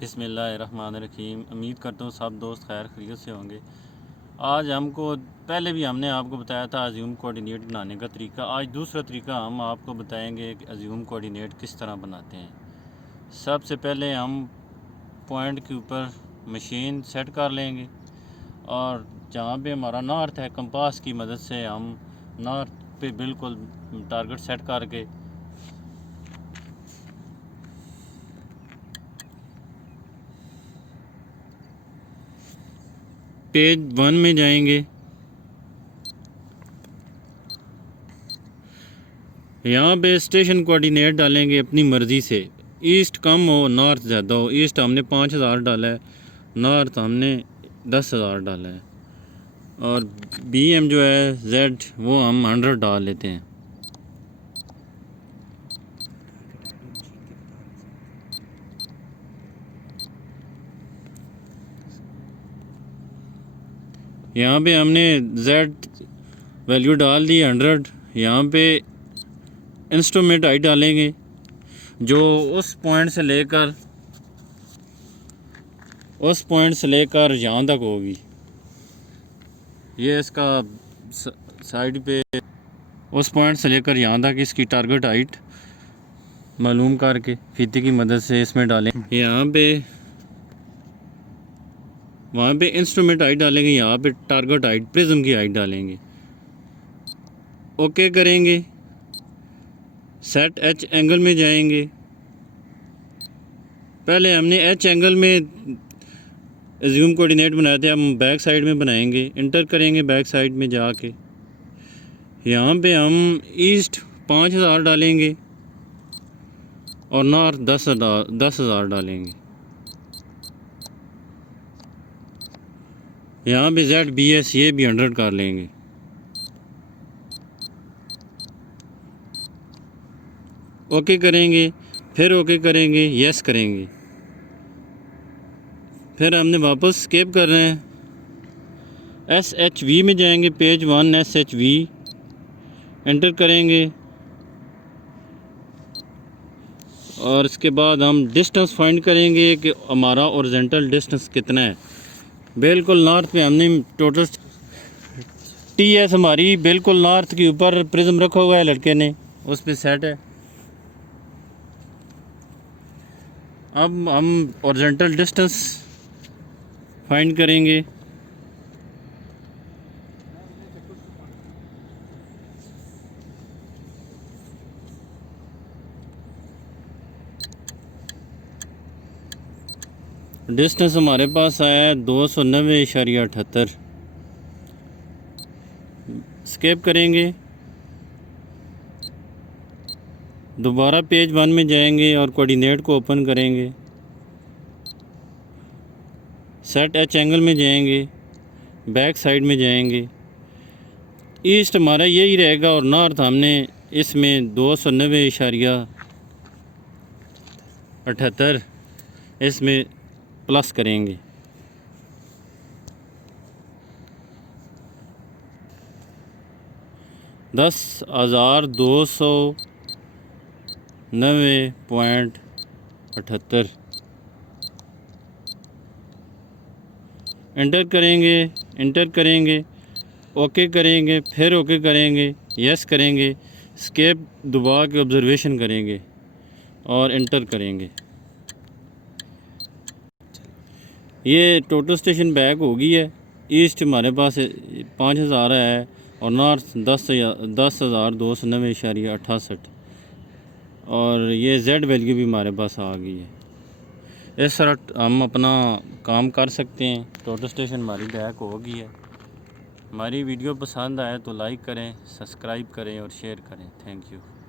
बिस्मिल्लाहिर्रहमानिर्रहीम। उम्मीद करता हूँ सब दोस्त खैर खैरियत से होंगे। आज हमको पहले भी हमने आपको बताया था अज्यूम कोऑर्डिनेट बनाने का तरीका। आज दूसरा तरीका हम आपको बताएंगे कि अज्यूम कोऑर्डिनेट किस तरह बनाते हैं। सबसे पहले हम पॉइंट के ऊपर मशीन सेट कर लेंगे और जहाँ पे हमारा नॉर्थ है कंपास की मदद से हम नॉर्थ पे बिल्कुल टारगेट सेट करके पेज 1 में जाएंगे। यहाँ पे स्टेशन कोऑर्डिनेट डालेंगे अपनी मर्ज़ी से। ईस्ट कम हो नॉर्थ ज़्यादा हो। ईस्ट हमने 5000 डाला है, नॉर्थ हमने 10,000 डाला है। और BM जो है Z वो हम 100 डाल लेते हैं। यहाँ पे हमने Z वैल्यू डाल दी 100। यहाँ पे इंस्ट्रूमेंट आई डालेंगे जो उस पॉइंट से लेकर यहाँ तक होगी। ये इसका साइड पे उस पॉइंट से लेकर यहाँ तक इसकी टारगेट हाइट मालूम करके फीते की मदद से इसमें डालें। यहाँ पे वहाँ पे इंस्ट्रूमेंट हाइट डालेंगे, यहाँ पे टारगेट हाइट प्रिज्म की हाइट डालेंगे। ओके करेंगे। सेट H एंगल में जाएंगे। पहले हमने H एंगल में अज्यूम कोऑर्डिनेट बनाए थे, हम बैक साइड में बनाएंगे। इंटर करेंगे बैक साइड में जाके। यहाँ पे हम ईस्ट 5000 डालेंगे और नॉर्थ 10,000 डालेंगे। यहाँ पे ZBS ये भी 100 कर लेंगे। ओके करेंगे, फिर ओके करेंगे, यस करेंगे। फिर हमने वापस स्केप कर रहे हैं। SHV में जाएंगे, पेज 1 SHV एंटर करेंगे और इसके बाद हम डिस्टेंस फाइंड करेंगे कि हमारा ओरिजेंटल डिस्टेंस कितना है। बिल्कुल नॉर्थ पे हमने टोटल TS हमारी बिल्कुल नॉर्थ के ऊपर प्रिज्म रखा हुआ है, लड़के ने उस पे सेट है। अब हम ओरिजेंटल डिस्टेंस फाइंड करेंगे। डिस्टेंस हमारे पास आया है 290.78। स्केप करेंगे, दोबारा पेज 1 में जाएंगे और कोऑर्डिनेट को ओपन करेंगे। सेट H एंगल में जाएंगे, बैक साइड में जाएंगे। ईस्ट हमारा यही रहेगा और नॉर्थ हमने इसमें 290.78 इसमें प्लस करेंगे। $10,290.78 इंटर करेंगे, ओके करेंगे, फिर ओके करेंगे, यस करेंगे। स्केप दबा के ऑब्जर्वेशन करेंगे और इंटर करेंगे। ये टोटल स्टेशन बैक हो गई है। ईस्ट हमारे पास 5000 है और नॉर्थ 10,290.68 और ये Z वैल्यू भी हमारे पास आ गई है। इस तरह हम अपना काम कर सकते हैं। टोटल स्टेशन हमारी बैक हो गई है। हमारी वीडियो पसंद आए तो लाइक करें, सब्सक्राइब करें और शेयर करें। Thank you.